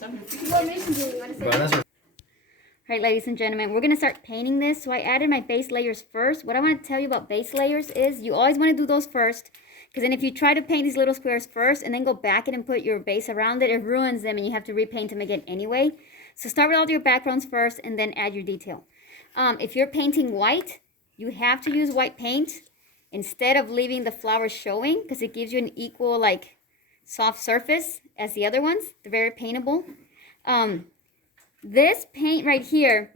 Alright, ladies and gentlemen, we're going to start painting this. So I added my base layers first. What I want to tell you about base layers is you always want to do those first. Because then if you try to paint these little squares first and then go back in and put your base around it, it ruins them and you have to repaint them again anyway. So start with all your backgrounds first and then add your detail. If you're painting white, you have to use white paint instead of leaving the flowers showing, because it gives you an equal, like, soft surface as the other ones. They're very paintable. This paint right here,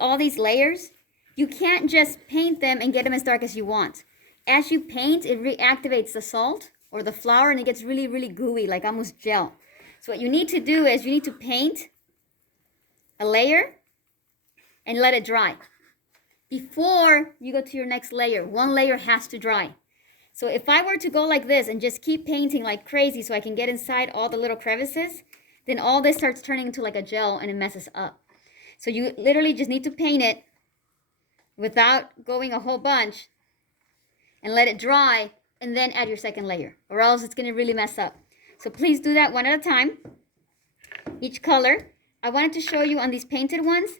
all these layers, you can't just paint them and get them as dark as you want. As you paint, it reactivates the salt or the flour and it gets really, really gooey, like almost gel. So what you need to do is you need to paint a layer and let it dry. Before you go to your next layer, one layer has to dry. So if I were to go like this and just keep painting like crazy so I can get inside all the little crevices, then all this starts turning into like a gel and it messes up. So you literally just need to paint it without going a whole bunch and let it dry and then add your second layer, or else it's going to really mess up. So please do that one at a time, each color. I wanted to show you on these painted ones,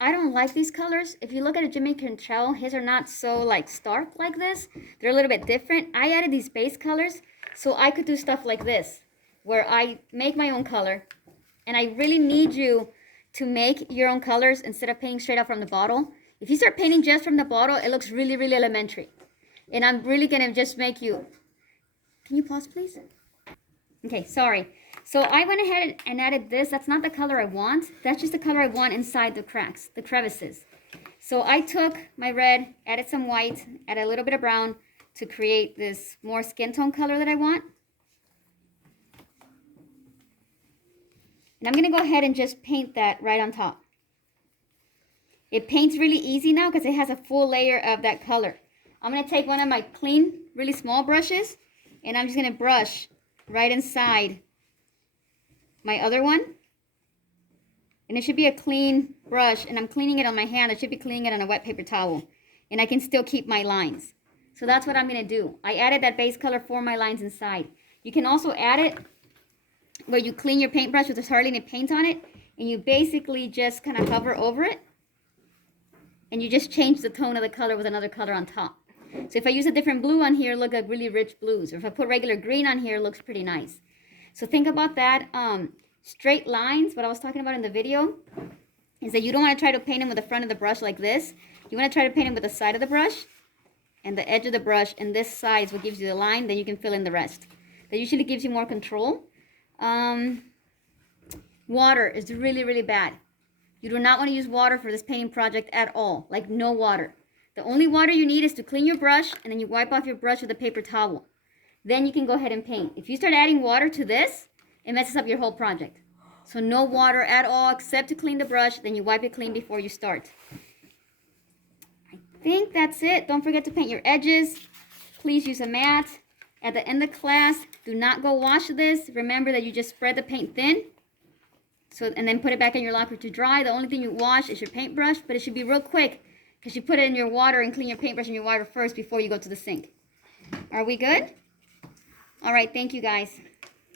I don't like these colors. If you look at a Jimmy Cantrell, his are not so like stark like this. They're a little bit different. I added these base colors so I could do stuff like this, where I make my own color. And I really need you to make your own colors instead of painting straight out from the bottle. If you start painting just from the bottle, it looks really, really elementary. And I'm really going to just make you... Can you pause, please? Okay, sorry. So I went ahead and added this. That's not the color I want. That's just the color I want inside the cracks, the crevices. So I took my red, added some white, added a little bit of brown to create this more skin tone color that I want. And I'm going to go ahead and just paint that right on top. It paints really easy now because it has a full layer of that color. I'm going to take one of my clean, really small brushes, and I'm just going to brush right inside my other one. And it should be a clean brush, and I'm cleaning it on my hand. I should be cleaning it on a wet paper towel. And I can still keep my lines. So that's what I'm going to do. I added that base color for my lines inside. You can also add it where you clean your paintbrush with there's hardly any paint on it, and you basically just kind of hover over it, and you just change the tone of the color with another color on top. So if I use a different blue on here, look like really rich blues. Or if I put regular green on here, it looks pretty nice. So think about that. Straight lines, what I was talking about in the video, is that you don't want to try to paint them with the front of the brush like this. You want to try to paint them with the side of the brush and the edge of the brush, and this side is what gives you the line. Then you can fill in the rest. That usually gives you more control. Water is really, really bad. You do not want to use water for this painting project at all. Like no water. The only water you need is to clean your brush, and then you wipe off your brush with a paper towel. Then you can go ahead and paint. If you start adding water to this, it messes up your whole project. So no water at all except to clean the brush. Then you wipe it clean before you start. I think that's it. Don't forget to paint your edges. Please use a mat. At the end of class, do not go wash this. Remember that you just spread the paint thin. And then put it back in your locker to dry. The only thing you wash is your paintbrush, but it should be real quick because you put it in your water and clean your paintbrush and your water first before you go to the sink. Are we good? All right, thank you guys.